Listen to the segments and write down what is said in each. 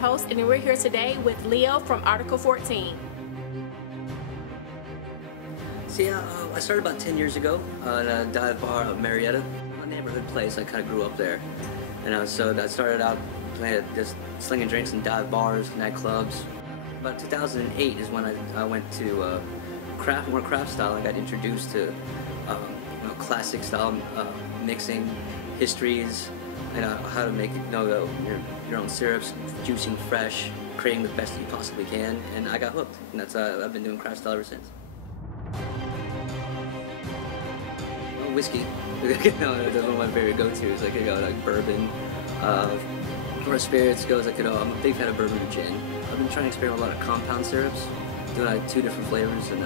host, and we're here today with Leo from Article 14. So yeah, I started about 10 years ago at a dive bar of Marietta, a neighborhood place. I kind of grew up there. And so I started out just slinging drinks in dive bars, nightclubs. About 2008 is when I went to more craft style. I got introduced to classic style mixing, histories, and how to make your own syrups, juicing fresh, creating the best that you possibly can. And I got hooked, and that's I've been doing craft style ever since. Whiskey, that's one of my favorite go-tos. Like bourbon. Where spirits goes, I'm a big fan of bourbon and gin. I've been trying to experiment with a lot of compound syrups, doing 2 different flavors and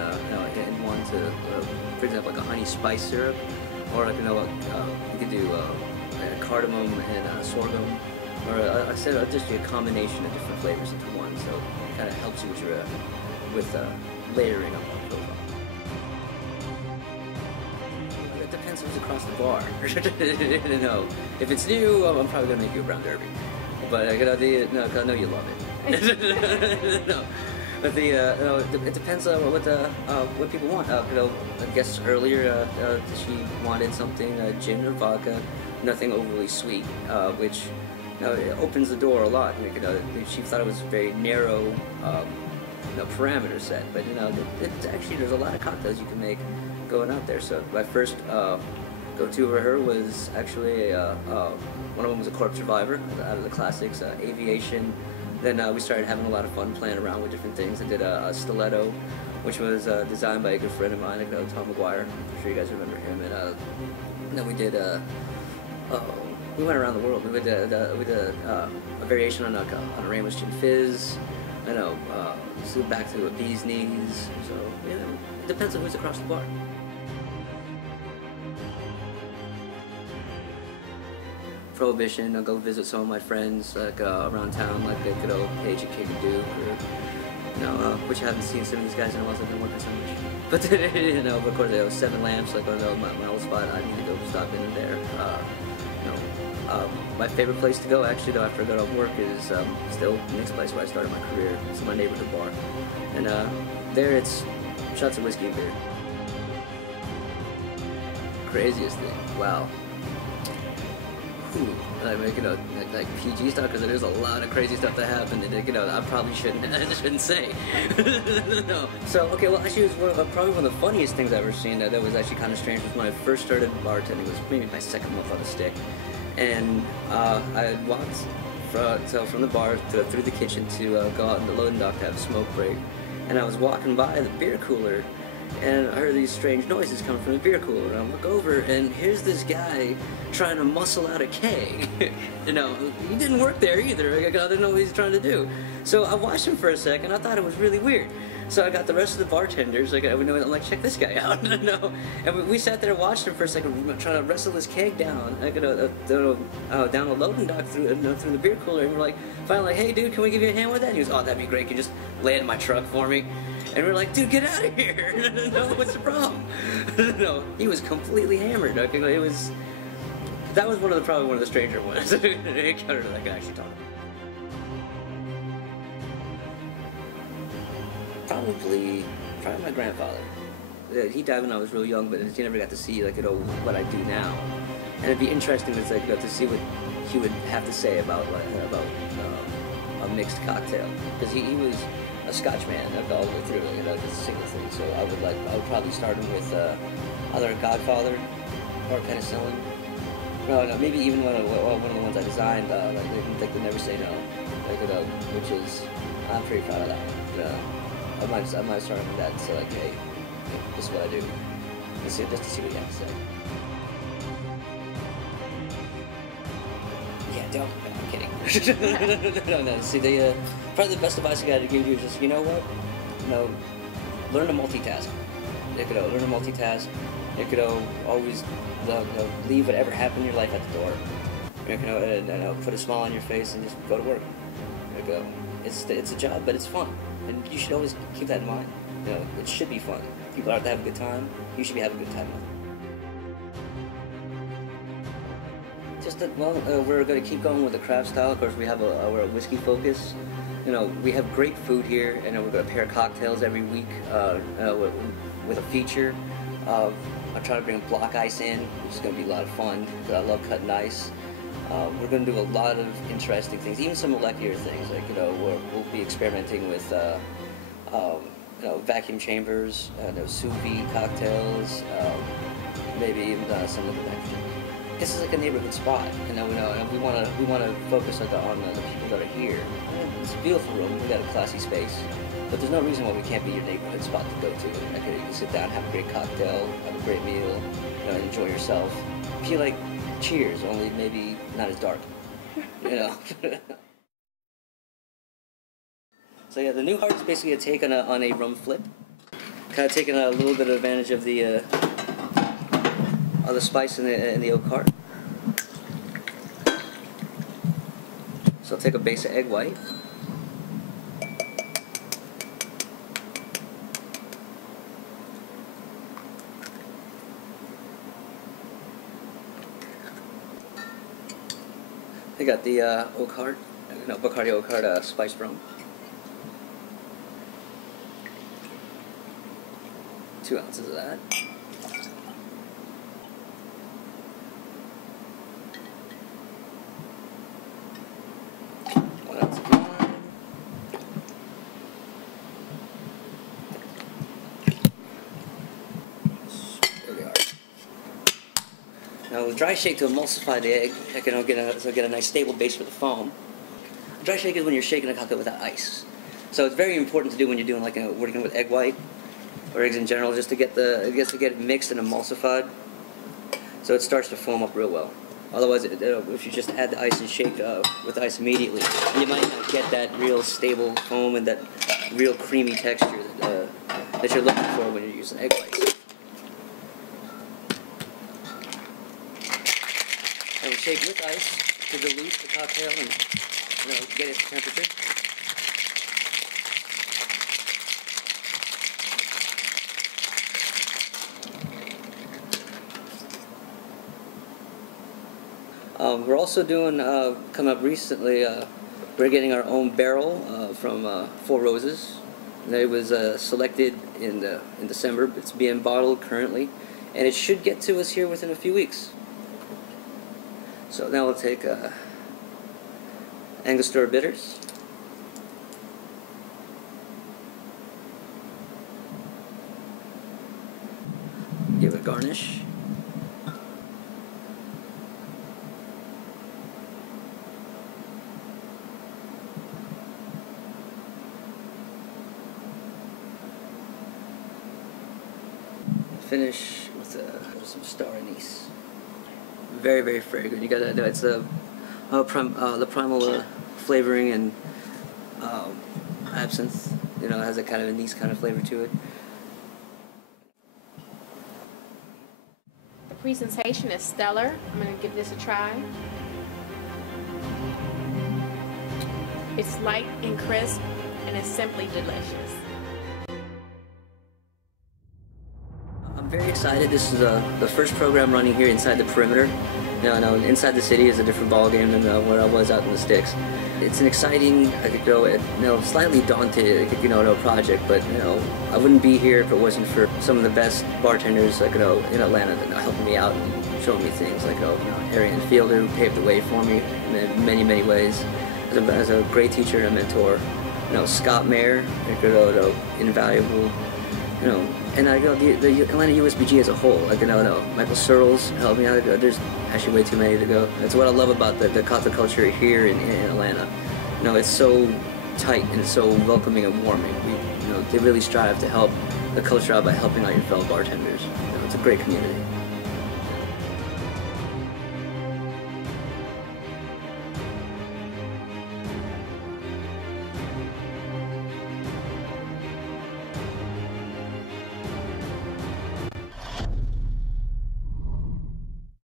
one to, for example, like a honey spice syrup, or you could do cardamom and sorghum, or I said just a combination of different flavors into one, so it kind of helps you with layering up the profile. It depends who's across the bar. If it's new, I'm probably gonna make you a brown derby. But I know you love it. No, but it depends on what people want. I guess earlier she wanted something gin or vodka, nothing overly sweet, which it opens the door a lot. She thought it was a very narrow parameter set, but actually there's a lot of cocktails you can make going out there. So my first go-to for her was actually one of them was a Corpse Survivor out of the classics, Aviation. Then we started having a lot of fun playing around with different things. I did a Stiletto, which was designed by a good friend of mine, Tom McGuire. I'm sure you guys remember him. And then we did we went around the world. We did a variation on a Ramos Gin Fizz. So back to a Bee's Knees. So it depends on who's across the bar. Prohibition, I'll go visit some of my friends around town, like Paige and Katie Duke, or which I haven't seen some of these guys in a while. I've been working so much. But of course, there was 7 Lamps, my old spot. I need to go stop in there. My favorite place to go, actually, though, after I got off work, is still the next place where I started my career. It's my neighborhood bar, and there it's shots of whiskey and beer. Craziest thing, wow. Like PG stuff, because there's a lot of crazy stuff that happened that I probably shouldn't say. No. So well, actually, it was probably one of the funniest things I've ever seen. That was actually kind of strange. Was when I first started bartending. It was maybe my 2nd month on the stick, and I walked from the bar through the kitchen to go out in the loading dock to have a smoke break, and I was walking by the beer cooler. And I heard these strange noises coming from the beer cooler, and I look over, and here's this guy trying to muscle out a keg. He didn't work there either. I didn't know what he was trying to do. So I watched him for a second. I thought it was really weird. So I got the rest of the bartenders. I'm like, check this guy out. And we sat there and watched him for a second, trying to wrestle this keg down, down a loading dock through the beer cooler. And we're like, finally, like, hey dude, can we give you a hand with that? And he goes, oh, that'd be great. Can you just lay it in my truck for me? And we're like, dude, get out of here! No, what's the problem? No, he was completely hammered. That was probably one of the stranger ones. I encountered that guy actually talking. Probably my grandfather. He died when I was real young, but he never got to see what I do now. And it'd be interesting to see what he would have to say about a mixed cocktail, because he was a Scotch man all the way through, just a single thing. So I would probably start him with either a Godfather or penicillin. No, maybe even one of the ones I designed, like the Never Say No, which is, I'm pretty proud of that one. I might start with that and say hey, this is what I do, just to see what you have to say. Yeah, don't. I'm kidding. No. See, probably the best advice I got to give you is just, learn to multitask. Learn to multitask. Always leave whatever happened in your life at the door. And put a smile on your face and just go to work. It's a job, but it's fun, and you should always keep that in mind. It should be fun. People are out to have a good time. You should be having a good time with it. just that, well, we're going to keep going with the craft style. Of course, we have we're a whiskey focus. You know, we have great food here, and we're going to pair cocktails every week with a feature. I'm trying to bring block ice in, which is going to be a lot of fun, because I love cutting ice. We're going to do a lot of interesting things, even some molecular things, like, you know, we'll be experimenting with, you know, vacuum chambers, sous vide cocktails, maybe even some of the nitrogen. This is like a neighborhood spot, and we want to focus on the people that are here. It's a beautiful room. We got a classy space, but there's no reason why we can't be your neighborhood spot to go to. You can sit down, have a great cocktail, have a great meal, you know, enjoy yourself. Feel like Cheers, only maybe not as dark. You know. So yeah, the new heart is basically a take on a rum flip. Kind of taking a little bit of advantage of the spice in the oak heart. So I'll take a base of egg white. I got the Bacardi Oak Heart spiced rum. 2 ounces of that. Now with dry shake to emulsify the egg, I can get a nice stable base for the foam. Dry shake is when you're shaking a cocktail without ice. So it's very important to do when you're doing working with egg white or eggs in general, just to get it mixed and emulsified, so it starts to foam up real well. Otherwise, if you just add the ice and shake with the ice immediately, you might not get that real stable foam and that real creamy texture that you're looking for when you're using egg whites. And we shake with ice to dilute the cocktail and get its temperature. We're also doing, come up recently, we're getting our own barrel from Four Roses. It was selected in December. It's being bottled currently, and it should get to us here within a few weeks. So now we'll take Angostura bitters. Give it a garnish. Finish with some star anise. Very, very fragrant. You gotta know it's the primal flavoring and absinthe. You know, it has a kind of anise kind of flavor to it. The presentation is stellar. I'm gonna give this a try. It's light and crisp, and it's simply delicious. I'm very excited. This is the first program running here inside the perimeter. You know, inside the city is a different ballgame than where I was out in the sticks. It's an exciting, slightly daunted, project. But I wouldn't be here if it wasn't for some of the best bartenders, in Atlanta, that are helping me out and showing me things. Arian Fielder, who paved the way for me in many, many ways, as a great teacher and a mentor. Scott Mayer, invaluable. And the Atlanta USBG as a whole, Michael Searles helped me out. There's actually way too many to go. That's what I love about the cocktail culture here in Atlanta. It's so tight and it's so welcoming and warming. They really strive to help the culture out by helping out your fellow bartenders. It's a great community.